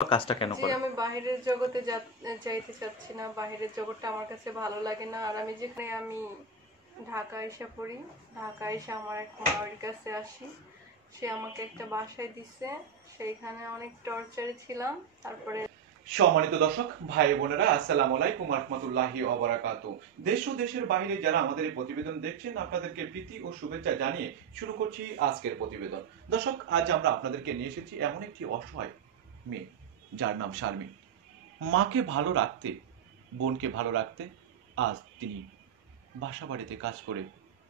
কাজটা কেন জি, করেন? আমি বাহিরের জগতে যাইতে চাচ্ছি না। বাহিরের জগৎটা আমার কাছে ভালো লাগে না। আর আমি যেখানে ঢাকা এসে পড়ি। ঢাকা এসে আমার এক মামার কাছে আসি। সে আমাকে একটা বাসায় দিছে। সেইখানে অনেক টর্চারে ছিলাম। তারপরে সম্মানিত দর্শক ভাই বোনেরা, আসসালামু আলাইকুম রাহমাতুল্লাহি ওয়া বারাকাতুহু। দেশ ও দেশের বাইরে যারা আমাদের এই প্রতিবেদন দেখছেন, আপনাদেরকে প্রীতি ও শুভেচ্ছা জানিয়ে শুরু করছি আজকের প্রতিবেদন। দর্শক, আজ আমরা আপনাদেরকে নিয়ে এসেছি এমন একটি অসহায় মেয়ে, যার নাম শারমিন। মাকে ভালো রাখতে, বোনকে ভালো রাখতে আজ তিনি বাসা বাড়িতে কাজ করে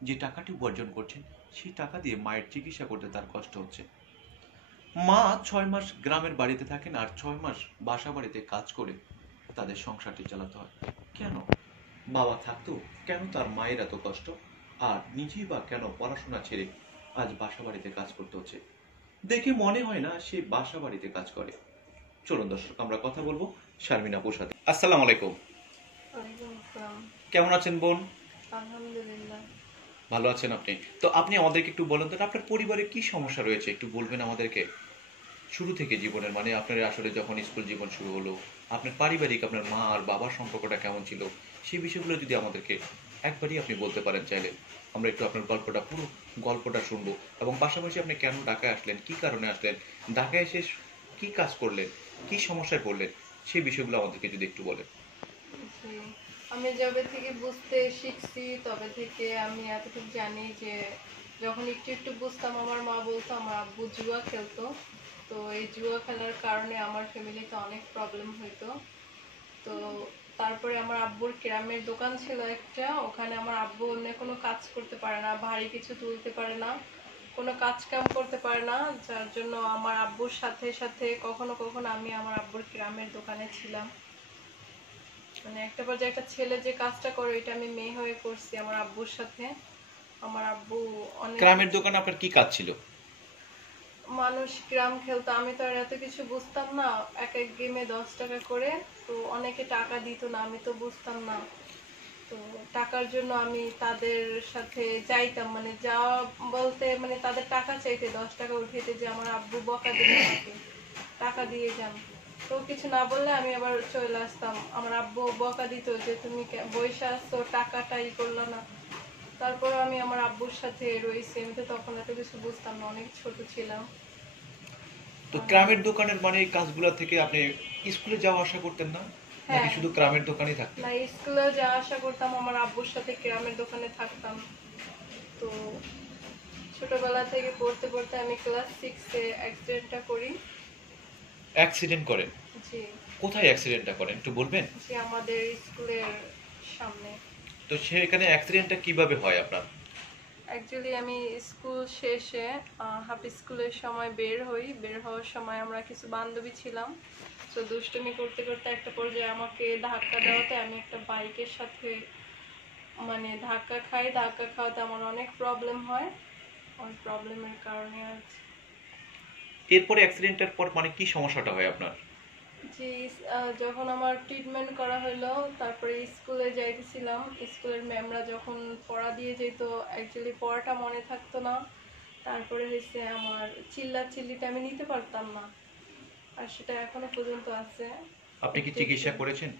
যে টাকাটি উপার্জন করছেন, সেই টাকা দিয়ে মায়ের চিকিৎসা করতে তার কষ্ট হচ্ছে। মা 6 মাস গ্রামের বাড়িতে থাকেন আর 6 মাস বাসা বাড়িতে কাজ করে তাদের সংসারটি চালাতে হয়। কেন? বাবা থাকতো, কেন তার মায়ের এত কষ্ট? আর নিজেই বা কেন পড়াশোনা ছেড়ে আজ বাসা বাড়িতে কাজ করতে হচ্ছে? দেখে মনে হয় না সে বাসা বাড়িতে কাজ করে। চলুন দর্শক, আমরা কথা বলবো শারমিন আপুর সাথে। আসসালামু আলাইকুম। ওয়ালাইকুম আসসালাম। কেমন আছেন বোন? আলহামদুলিল্লাহ। ভালো আছেন আপনি? তো আপনি আমাদেরকে একটু বলেন তো, আপনার পরিবারে কি সমস্যা রয়েছে, একটু বলবেন আমাদেরকে। শুরু থেকে জীবনের, মানে আপনার আসলে যখন স্কুল জীবন শুরু হলো, আপনার পারিবারিক, আপনার মা আর বাবার সম্পর্কটা কেমন ছিল, সেই বিষয়গুলো যদি আমাদেরকে একবারই আপনি বলতে পারেন চাইলে, আমরা একটু আপনার গল্পটা, পুরো গল্পটা শুনবো। এবং পাশাপাশি আপনি কেন ঢাকায় আসলেন, কি কারণে আসলেন, ঢাকায় এসে কি কাজ করলেন, কি সমস্যায় পড়লেন, সেই বিষয়গুলো আমাদেরকে যদি একটু বলেন। জি, আমি যবে থেকে বুঝতে শিখছি তবে থেকে আমি এতটুকু জানি যে যখন একটু একটু বুঝতাম আমার মা বলতো আমার আব্বু জুয়া খেলতো। তো এই জুয়া খেলার কারণে আমার ফ্যামিলিতে অনেক প্রবলেম হইতো। তো তারপরে আমার আব্বুর কেরামের দোকান ছিল একটা, ওখানে আমার আব্বু অন্য কোনো কাজ করতে পারে না, ভারী কিছু তুলতে পারে না, কোনো কাজ কাম করতে পারে না। যার জন্য আমার আব্বুর সাথে সাথে কখনো কখনো আমি আমার আব্বুর কেরামের দোকানে ছিলাম। মানে একটা পর্যায়ে একটা ছেলে যে কাজটা করে এটা আমি মেয়ে হয়ে করছি আমার আব্বুর সাথে। আমার আব্বু অনেক গ্রামের দোকানে আপনার কি কাজ ছিল? মানুষ গ্রাম খেলতো, আমি তো আর এত কিছু বুঝতাম না। এক এক গেমে 10 টাকা করে, তো অনেকে টাকা দিত না, আমি তো বুঝতাম না। তো টাকার জন্য আমি তাদের সাথে যাইতাম, মানে যাওয়া বলতে মানে তাদের টাকা চাইতে, 10 টাকা উঠাইতে, যে আমার আব্বু বকা দিবে আমাকে, টাকা দিয়ে যান। তো কিছু না বললে আমি আবার চলে আসতাম। আমার আব্বু বকা দিত যে তুমি বইসা আসছো, টাকাটা ই করলো না। তারপর আমি আমার আব্বুর সাথে রয়েছি। আমি তো তখন এত কিছু বুঝতাম না, অনেক ছোট ছিলাম। তো গ্রামের দোকানের মানে এই কাজগুলো থেকে আপনি স্কুলে যাওয়া আসা করতেন না, নাকি হ্যাঁ, শুধু গ্রামের দোকানেই থাকতেন? না স্কুলে যাওয়া আসা করতাম, আমার আব্বুর সাথে গ্রামের দোকানে থাকতাম। তো ছোটবেলা থেকে পড়তে পড়তে আমি ক্লাস 6-এ অ্যাক্সিডেন্টটা করি। অ্যাক্সিডেন্ট করেন? জি। কোথায় অ্যাক্সিডেন্টটা করেন একটু বলবেন? জি, আমাদের স্কুলের সামনে। তো সেখানে অ্যাক্সিডেন্টটা কিভাবে হয় আপনার? অ্যাকচুয়ালি আমি স্কুল শেষে হাফ স্কুলের সময় বের হই। বের হওয়ার সময় আমরা কিছু বান্ধবী ছিলাম। তো দুষ্টুমি করতে করতে একটা পর্যায়ে আমাকে ধাক্কা দেওয়াতে আমি একটা বাইকের সাথে মানে ধাক্কা খাই। ধাক্কা খাওয়াতে আমার অনেক প্রবলেম হয়। ওই প্রবলেমের কারণে আজ এরপরে অ্যাক্সিডেন্টের পর মানে কি সমস্যাটা হয় আপনার? জি, যখন আমার ট্রিটমেন্ট করা হলো, তারপরে স্কুলে যাইতেছিলাম। স্কুলের ম্যামরা যখন পড়া দিয়ে যেত, অ্যাকচুয়ালি পড়াটা মনে থাকতো না। তারপরে হয়েছে আমার চিল্লাচিল্লিটা আমি নিতে পারতাম না, আর সেটা এখনো পর্যন্ত আছে। আপনি কি একটু একটু চিকিৎসা করেছেন?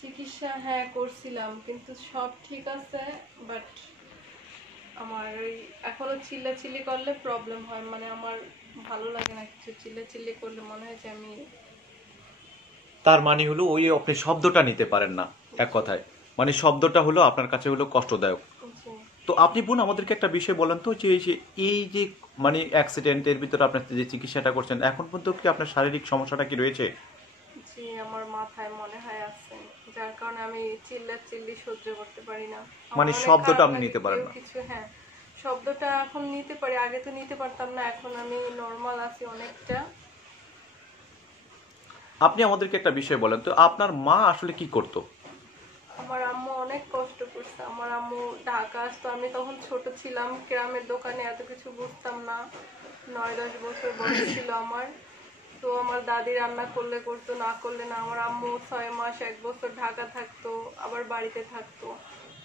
চিকিৎসা হ্যাঁ করছিলাম, কিন্তু সব ঠিক আছে। বাট আমার ওই এখনো চিল্লাচিল্লি করলে প্রবলেম হয়, মানে আমার ভালো লাগে না কিছু। চিল্লাচিল্লি করলে মনে হয় যে আমি তার মানে হলো ওই আপনি শব্দটা নিতে পারেন না, এক জি কথায়। মানে শব্দটা হলো আপনার কাছে হলো কষ্টদায়ক। জি তো আপনি বোন আমাদেরকে একটা বিষয় বলেন তো, যে এই যে মানে অ্যাক্সিডেন্টের ভিতরে আপনার যে চিকিৎসাটা করছেন, এখন পর্যন্ত কি আপনার শারীরিক সমস্যাটা কি রয়েছে? জি, আমার মাথায় মনে হয় আছে, যার কারণে আমি চিল্লাচিল্লি সহ্য করতে পারি না। আমার মানে অনেক শব্দটা খারাপ আপনি লাগে নিতে পারেন কেউ না? কিছু, হ্যাঁ শব্দটা এখন নিতে পারি, আগে তো নিতে পারতাম না। এখন আমি নর্মাল আছি অনেকটা। আপনি আমাদেরকে একটা বিষয় বলেন তো, আপনার মা আসলে কি করতো? আমার আম্মু অনেক কষ্ট করছে। আমার আম্মু ঢাকা আসতো, আমি তখন ছোট ছিলাম, গ্রামের দোকানে এত কিছু বুঝতাম না। 9-10 বছর বয়স ছিল আমার। তো আমার দাদি রান্না করলে করতো, না করলে না। আমার আম্মু 6 মাস 1 বছর ঢাকা থাকতো, আবার বাড়িতে থাকতো।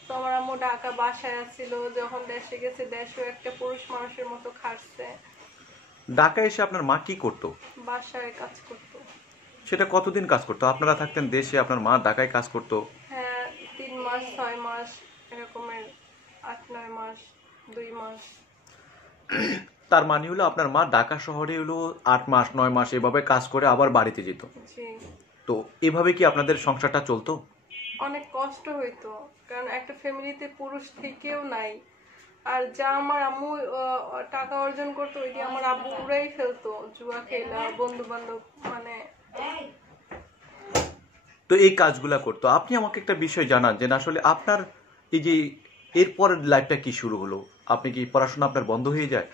তো আমার আম্মু ঢাকা বাসায় আসছিল, যখন দেশে গেছে দেশেও একটা পুরুষ মানুষের মতো খাটছে। ঢাকায় এসে আপনার মা কি করতো? বাসায় কাজ করতো। সেটা কতদিন কাজ করতো? আপনারা থাকতেন দেশে, আপনার মা ঢাকায় কাজ করতো। হ্যাঁ, 3 মাস 6 মাস এরকমের, 8 9 মাস, 2 মাস। তার মানে হলো আপনার মা ঢাকা শহরে হলো 8 মাস 9 মাস এভাবে কাজ করে আবার বাড়িতে যেত। জি, তো এভাবে কি আপনাদের সংসারটা চলতো? অনেক কষ্ট হইতো, কারণ একটা ফ্যামিলিতে পুরুষ থেকেও নাই। আর যা আমার আম্মু টাকা অর্জন করতো ওইটি আমার আব্বু উড়াই ফেলতো, জুয়া খেলা, বন্ধু বান্ধব, মানে। তো এই কাজগুলা করতো। আপনি আমাকে একটা বিষয় জানান যে আসলে আপনার এই যে এরপরের লাইফটা কি শুরু হলো? আপনি কি পড়াশোনা আপনার বন্ধ হয়ে যায়?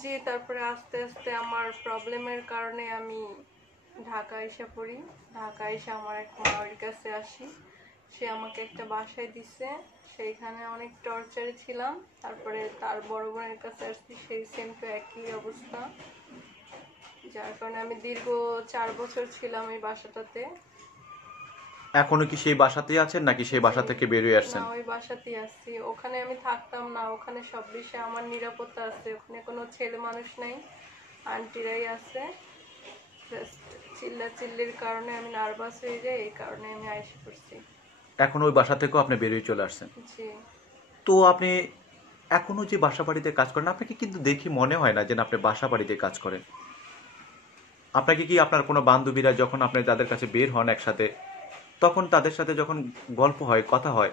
জি, তারপরে আস্তে আস্তে আমার প্রবলেমের কারণে আমি ঢাকা এসে পড়ি। ঢাকা এসে আমার এক মামার কাছে আসি। সে আমাকে একটা বাসায় দিছে, সেইখানে অনেক টর্চারে ছিলাম। তারপরে তার বড় বোনের কাছে আসছি, সেই সেম টু একই অবস্থা। যার কারণে আমি দীর্ঘ 4 বছর ছিলাম এই বাসাটাতে। এখনো কি সেই বাসাতেই আছেন নাকি সেই বাসা থেকে বের হয়ে না, আসছেন? ওই বাসাতেই আসছি। ওখানে আমি থাকতাম না, ওখানে সব বিষয়ে আমার নিরাপত্তা আছে। ওখানে কোনো ছেলে মানুষ নাই, আন্টিরাই আছে। জাস্ট চিল্লা চিল্লির কারণে আমি নার্ভাস হয়ে যাই, এই কারণে আমি আইসা পড়ছি। এখন ওই বাসা থেকেও আপনি বের হয়ে চলে আসছেন। জি। তো আপনি এখনো যে বাসা বাড়িতে কাজ করেন, আপনাকে কিন্তু দেখি মনে হয় না যে আপনি বাসা বাড়িতে কাজ করেন। আপনাকে কি আপনার কোনো বান্ধবীরা যখন আপনি তাদের কাছে বের হন একসাথে, তখন তাদের সাথে যখন গল্প হয় কথা হয়,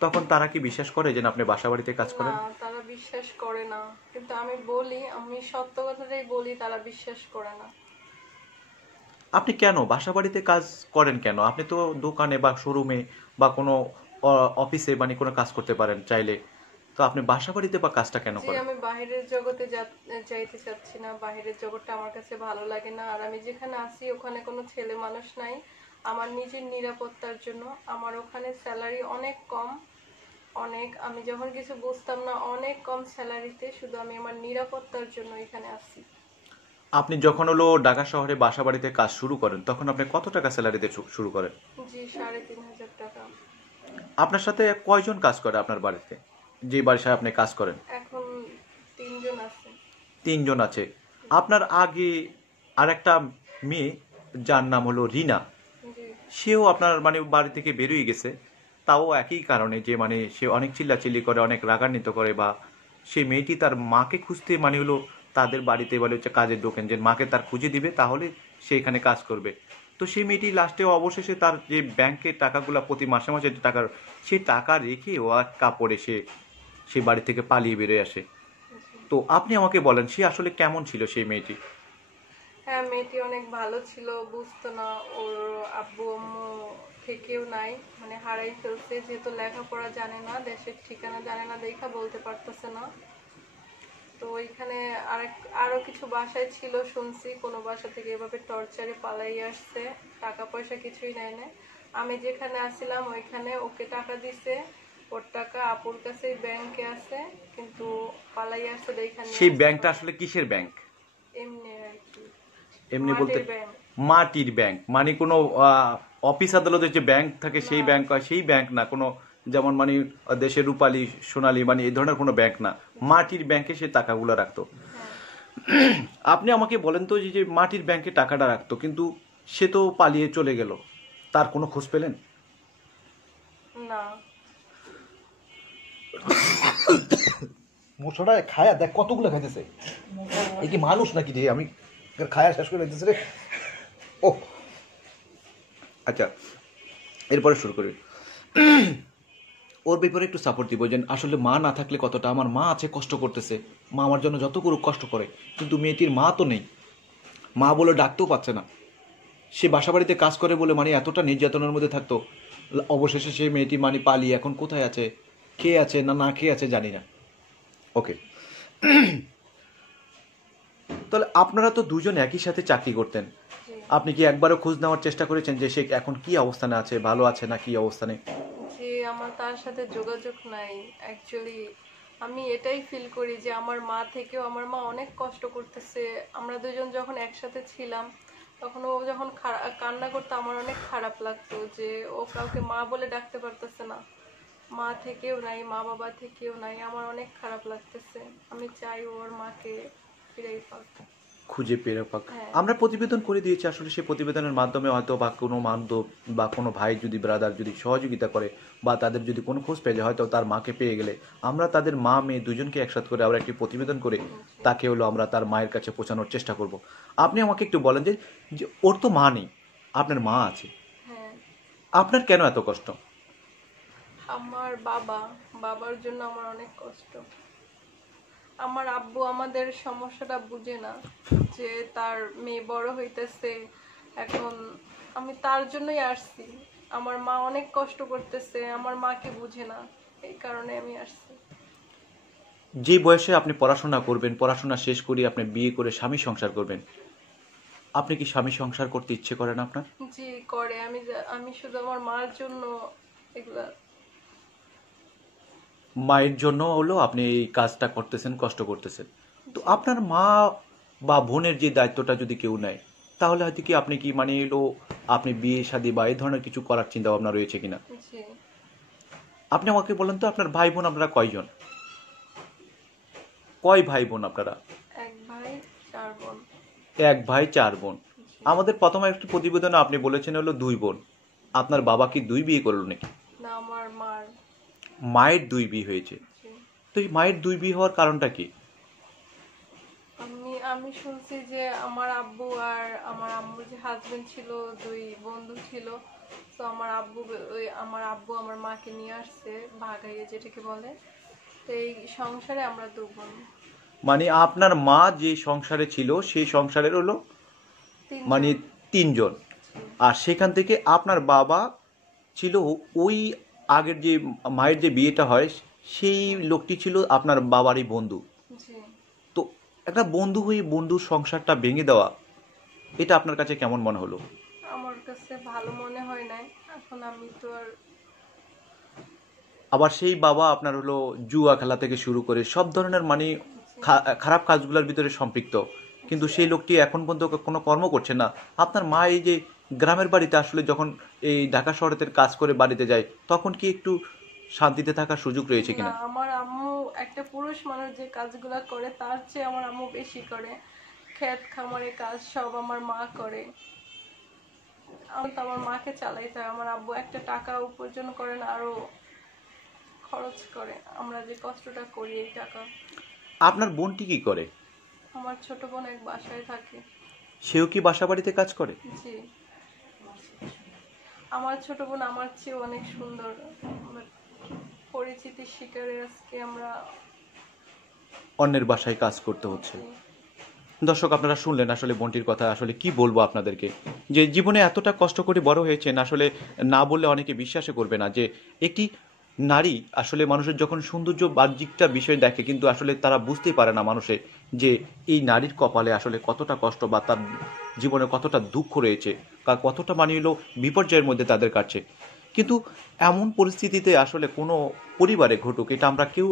তখন তারা কি বিশ্বাস করে যে আপনি বাসা বাড়িতে কাজ না, করেন? তারা বিশ্বাস করে না। কিন্তু আমি বলি, আমি সত্য কথাটাই বলি, তারা বিশ্বাস করে না। আপনি কেন বাসা বাড়িতে কাজ করেন কেন? আপনি তো দোকানে বা শোরুমে বা কোনো অফিসে মানে কোনো কাজ করতে পারেন চাইলে। তো আপনি বাসা বাড়িতে বা কাজটা কেন জি, করেন? আমি বাহিরের জগতে যাইতে চাচ্ছি না। বাহিরের জগৎটা আমার কাছে ভালো লাগে না। আর আমি যেখানে আছি ওখানে কোনো ছেলে মানুষ নাই। আমার নিজের নিরাপত্তার জন্য আমার ওখানে স্যালারি অনেক কম, অনেক। আমি যখন কিছু বুঝতাম না, অনেক কম স্যালারিতে, শুধু আমি আমার নিরাপত্তার জন্য এখানে আসি। আপনি যখন হলো ঢাকা শহরে বাসা বাড়িতে কাজ শুরু করেন তখন আপনি কত টাকা স্যালারিতে শুরু করেন? জি, 3,500 টাকা। আপনার সাথে কয়জন কাজ করে আপনার বাড়িতে, যে বাসায় আপনি কাজ করেন? এখন 3 জন আছে। 3 জন আছে। আপনার আগে আর একটা মেয়ে যার নাম হলো রিনা, জি। সেও আপনার মানে বাড়ি থেকে বেরোয় গেছে। তাও একই কারণে যে মানে সে অনেক চিল্লাচিল্লি করে, অনেক রাগান্বিত করে, বা সেই মেয়েটি তার মাকে খুঁজতে মানে হলো তাদের বাড়িতে বলে হচ্ছে কাজের দোকান, যে মাকে তার খুঁজে দিবে তাহলে সে এখানে কাজ করবে। তো সেই মেয়েটি লাস্টে অবশেষে তার যে ব্যাংকের টাকাগুলো প্রতি মাসে মাসে যে টাকা, সেই টাকা রেখে ও এক কাপড়ে সে বাড়ি থেকে পালিয়ে বেরোয় আসে। জি। তো আপনি আমাকে বলেন সে আসলে কেমন ছিল সেই মেয়েটি? হ্যাঁ, মেয়েটি অনেক ভালো ছিল, বুঝতো না ওর আব্বু আম্মু থেকেও নাই, মানে হারাই ফেলছে। যেহেতু লেখাপড়া জানে না, দেশের ঠিকানা জানে না, দেখা বলতে পারতেছে না। তো ওইখানে আরো কিছু বাসায় ছিল শুনছি, কোনো বাসা থেকে এভাবে টর্চারে পালাই আসছে, টাকা পয়সা কিছুই নেয় না। আমি যেখানে আসছিলাম ওইখানে ওকে টাকা দিছে, ওর টাকা আপুর কাছে ব্যাংকে আছে, কিন্তু পালাই আসছে দেখা নিয়ে সেই আসতে ব্যাংকটা পারে। আসলে কিসের ব্যাংক? এমনি আর কি, এমনি বলতে মাটির ব্যাংক। মাটির ব্যাংক মানে কোনো অফিস আদালতের যে ব্যাংক থাকে সেই না। ব্যাংক, সেই ব্যাংক না কোনো, যেমন মানে দেশের রূপালী সোনালী মানে এই ধরনের কোনো ব্যাংক না, মাটির ব্যাংকে সে টাকাগুলো রাখতো। হ্যাঁ। আপনি আমাকে বলেন তো যে যে মাটির ব্যাংকে টাকাটা রাখতো কিন্তু সে তো পালিয়ে চলে গেল, তার কোনো খোঁজ পেলেন? না। মশাটা খায়া দেখ কতগুলো খাইতেছে, এই কি মানুষ নাকি রে? আমি খায়া শেষ করে দিতেছে রে। ও আচ্ছা, এরপরে শুরু করি। ওর ব্যাপারে একটু সাপোর্ট দিব যে আসলে মা না থাকলে কতটা, আমার মা আছে কষ্ট করতেছে, মা আমার জন্য যত করুক কষ্ট করে, কিন্তু মেয়েটির মা তো নেই, মা বলে ডাকতেও পাচ্ছে না। সে বাসা বাড়িতে কাজ করে বলে মানে এতটা নির্যাতনের মধ্যে থাকতো, অবশেষে সে মেয়েটি মানে পালিয়ে এখন কোথায় আছে, খেয়ে আছে না না খেয়ে আছে জানি না। ওকে, তাহলে আপনারা তো দুজন একই সাথে চাকরি করতেন, জি। আপনি কি একবারও খোঁজ নেওয়ার চেষ্টা করেছেন যে সে এখন কি অবস্থানে আছে, ভালো আছে না কি অবস্থানে? জি, আমার তার সাথে যোগাযোগ নাই অ্যাকচুয়ালি। আমি এটাই ফিল করি যে আমার মা থেকেও আমার মা অনেক কষ্ট করতেছে। আমরা দুজন যখন একসাথে ছিলাম তখন ও যখন কান্না করতো আমার অনেক খারাপ লাগতো যে ও কাউকে মা বলে ডাকতে পারতেছে না। মা থেকেও নাই, মা বাবা থেকেও নাই, আমার অনেক খারাপ লাগতেছে। আমি চাই ওর মাকে ফিরেই পাক। খুঁজে পেয়ে পাক। হ্যাঁ। আমরা প্রতিবেদন করে দিয়েছি, আসলে সেই প্রতিবেদনের মাধ্যমে হয়তো বা কোনো বান্ধব বা কোনো ভাই যদি ব্রাদার যদি সহযোগিতা করে বা তাদের যদি কোনো খোঁজ পেয়ে যায়, হয়তো তার মাকে পেয়ে গেলে আমরা তাদের মা মেয়ে দুজনকে একসাথে করে আমরা একটি প্রতিবেদন করে তাকে হলো আমরা তার মায়ের কাছে পৌঁছানোর চেষ্টা করব। আপনি আমাকে একটু বলেন যে যে ওর তো মা নেই, আপনার মা আছে, হ্যাঁ, আপনার কেন এত কষ্ট? আমার বাবার জন্য আমার অনেক কষ্ট। আমার আব্বু আমাদের সমস্যাটা বুঝে না, যে তার মেয়ে বড় হইতেছে এখন, আমি তার জন্যই আসছি। আমার মা অনেক কষ্ট করতেছে, আমার মাকে বুঝে না, এই কারণে আমি আসছি। যে বয়সে আপনি পড়াশোনা করবেন, পড়াশোনা শেষ করে আপনি বিয়ে করে স্বামী সংসার করবেন, আপনি কি স্বামী সংসার করতে ইচ্ছে করেন আপনার? জি করে, আমি শুধু আমার মার জন্য এগুলা। মায়ের জন্য হলো আপনি এই কাজটা করতেছেন, কষ্ট করতেছেন। তো আপনার মা বা বোনের যে দায়িত্বটা যদি কেউ নেয়, তাহলে হয়তো কি আপনি কি মানে এলো আপনি বিয়ে শাদী বা এই ধরনের কিছু করার চিন্তা ভাবনা রয়েছে কিনা? জি, আপনি আমাকে বলেন তো আপনার ভাই বোন আপনারা কয়জন? কয় ভাই বোন আপনারা? 1 ভাই 4 বোন। এক ভাই 4 বোন। জি। আমাদের প্রথমে একটি প্রতিবেদনে আপনি বলেছেন হলো 2 বোন। আপনার বাবা কি 2 বিয়ে করলো নাকি? না, আমার মার। মায়ের 2 বিয়ে হয়েছে। জি। তো এই মায়ের 2 বিয়ে হওয়ার কারণটা কি? আমি শুনছি যে আমার আব্বু আর আমার আম্মুর যে হাজবেন্ড ছিল, 2 বন্ধু ছিল। তো আমার আব্বু আমার মাকে নিয়ে আসছে ভাগাইয়ে, যেটাকে বলে। তো এই সংসারে আমরা 2 বোন। মানে আপনার মা যে সংসারে ছিল সেই সংসারের হলো 3 মানে জন। 3 জন। আর সেখান থেকে আপনার বাবা ছিল ওই আগের যে মায়ের যে বিয়েটা হয় সেই লোকটি ছিল আপনার বাবারই বন্ধু। জি। তো একটা বন্ধু হয়ে বন্ধুর সংসারটা ভেঙে দেওয়া, এটা আপনার কাছে কেমন মনে হলো? আমার কাছে ভালো মনে হয় নাই। এখন আমি তো আর। আবার সেই বাবা আপনার হলো জুয়া খেলা থেকে শুরু করে সব ধরনের মানে খারাপ কাজগুলোর ভিতরে সম্পৃক্ত, কিন্তু সেই লোকটি এখন পর্যন্ত কোনো কর্ম করছে না। আপনার মা এই যে গ্রামের বাড়িতে আসলে যখন এই ঢাকা শহরের কাজ করে বাড়িতে যায়, তখন কি একটু শান্তিতে থাকার সুযোগ রয়েছে না, কিনা? আমার আম্মু একটা পুরুষ মানুষ যে কাজগুলা করে তার চেয়ে আমার আম্মু বেশি করে। ক্ষেত খামারে কাজ সব আমার মা করে। আমি তো আমার মাকে চালাইতে হয়। আমার আব্বু একটা টাকা উপার্জন করে না, আরো খরচ করে। আমরা যে কষ্টটা করি এই টাকা। আপনার বোনটি কি করে? আমার ছোট বোন এক বাসায় থাকে। সেও কি বাসা বাড়িতে কাজ করে? জি। আমার ছোট বোন আমার চেয়ে অনেক সুন্দর। But পরিচিতির শিকারে আজকে আমরা। অন্যের বাসায় কাজ করতে হচ্ছে। দর্শক আপনারা শুনলেন আসলে বোনটির কথা। আসলে কি বলবো আপনাদেরকে, যে জীবনে এতটা কষ্ট করে বড় হয়েছেন, আসলে না বললে অনেকে বিশ্বাসই করবে না যে একটি নারী আসলে মানুষের যখন সৌন্দর্য বাহ্যিকটা বিষয় দেখে, কিন্তু আসলে তারা বুঝতেই পারে না মানুষে যে এই নারীর কপালে আসলে কতটা কষ্ট বা তার জীবনে কতটা দুঃখ রয়েছে, কতটা মানে হলো বিপর্যয়ের মধ্যে তাদের কাটছে। কিন্তু এমন পরিস্থিতিতে আসলে কোনো পরিবারে ঘটুক, এটা আমরা কেউ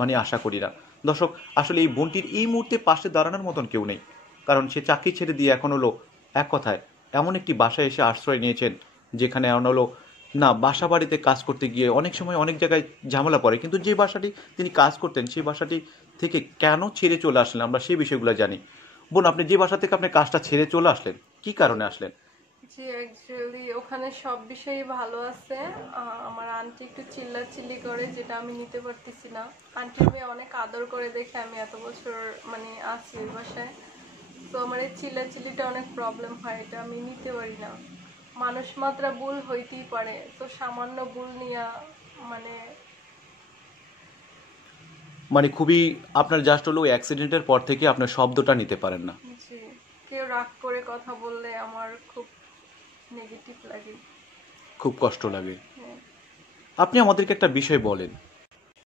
মানে আশা করি না। দর্শক আসলে এই বোনটির এই মুহূর্তে পাশে দাঁড়ানোর মতন কেউ নেই, কারণ সে চাকরি ছেড়ে দিয়ে এখন হলো এক কথায় এমন একটি বাসায় এসে আশ্রয় নিয়েছেন, যেখানে এখন হলো না বাসা বাড়িতে কাজ করতে গিয়ে অনেক সময় অনেক জায়গায় ঝামেলা পড়ে, কিন্তু যে বাসাটি তিনি কাজ করতেন সেই বাসাটি থেকে কেন ছেড়ে চলে আসলেন আমরা সেই বিষয়গুলো জানি। বোন, আপনি যে বাসা থেকে আপনি কাজটা ছেড়ে চলে আসলেন, কি কারণে আসলেন? জি, অ্যাকচুয়ালি ওখানে সব বিষয়ই ভালো আছে। আমার আন্টি একটু চিল্লাচিল্লি করে, যেটা আমি নিতে পারতেছি না। আন্টির মেয়ে অনেক আদর করে দেখে আমি এত বছর মানে আছি ওই বাসায়। তো আমার এই চিল্লাচিল্লিটা অনেক প্রবলেম হয়, এটা আমি নিতে পারি না। মানুষ মাত্রা ভুল হইতেই পারে, তো সামান্য ভুল নিয়ে মানে। মানে খুবই আপনার জাস্ট হলো অ্যাক্সিডেন্টের পর থেকে আপনার শব্দটা নিতে পারেন না। জি, কেউ রাগ করে কথা বললে আমার খুব নেগেটিভ লাগে। খুব কষ্ট লাগে। হ্যাঁ। আপনি আমাদেরকে একটা বিষয় বলেন